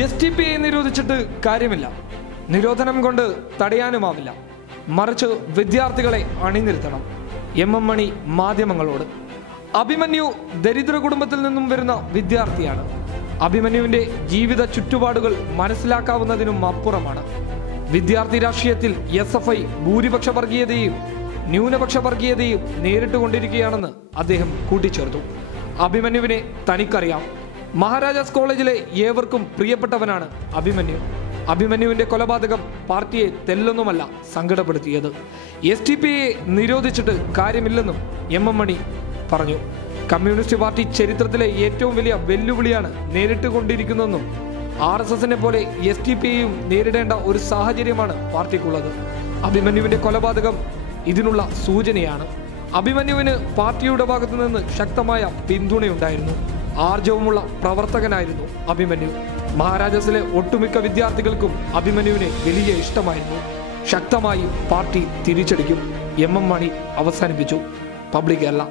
STPA നിരോധിച്ചിട്ട് കാര്യമില്ല. നിരോധനം കൊണ്ട് തടയാനുമാവില്ല. മറിച്ച് വിദ്യാർത്ഥികളെ അണിനിരത്തണം. MM മണി മാധ്യമങ്ങളോട്. അഭിമന്യു ദരിദ്ര കുടുംബത്തിൽ നിന്നും വരുന്ന വിദ്യാർത്ഥിയാണ്. അഭിമന്യുവിന്റെ ജീവിത ചുറ്റുപാടുകൾ മനസ്സിലാക്കാവുന്നതിനും അപ്പുറമാണ്. വിദ്യാർത്ഥി രാഷ്ട്രീയത്തിൽ SFI ഭൂരിപക്ഷ വർഗീയതയും ന്യൂനപക്ഷ വർഗീയതയും നേരിട്ടുകൊണ്ടിരിക്കുകയാണെന്ന് അദ്ദേഹം കൂട്ടിച്ചേർത്തു. അഭിമന്യുവിനെ തനിക്കറിയാം. മഹാരാജാസ് കോളേജിലെ ഏവർക്കും പ്രിയപ്പെട്ടവനാണ് അഭിമന്യു. അഭിമന്യുവിന്റെ കൊലപാതകം പാർട്ടിയെ തെല്ലൊന്നുമല്ല സങ്കടപ്പെടുത്തിയത്. STPA നിരോധിച്ചിട്ട് കാര്യമില്ലെന്നും MM മണി പറഞ്ഞു. കമ്മ്യൂണിസ്റ്റ് പാർട്ടി ചരിത്രത്തിലെ ഏറ്റവും വലിയ വെല്ലുവിളിയാണ് നേരിട്ടുകൊണ്ടിരിക്കുന്നതെന്നും RSSനെ പോലെ STPAയും നേരിടേണ്ട ഒരു സാഹചര്യമാണ് പാർട്ടിക്കുള്ളത്. അഭിമന്യുവിന്റെ കൊലപാതകം ഇതിനുള്ള സൂചനയാണ്. അഭിമന്യുവിന് പാർട്ടിയുടെ ഭാഗത്തു നിന്ന് ശക്തമായ പിന്തുണയുണ്ടായിരുന്നു. ആർജവമുള്ള പ്രവർത്തകനായിരുന്നു അഭിമന്യു. മഹാരാജാസിലെ ഒട്ടുമിക്ക വിദ്യാർത്ഥികൾക്കും അഭിമന്യുവിനെ വലിയ ഇഷ്ടമായിരുന്നു. ശക്തമായി പാർട്ടി തിരിച്ചടിക്കും. MM മണി അവസാനിപ്പിച്ചു. പബ്ലിക് കേരള.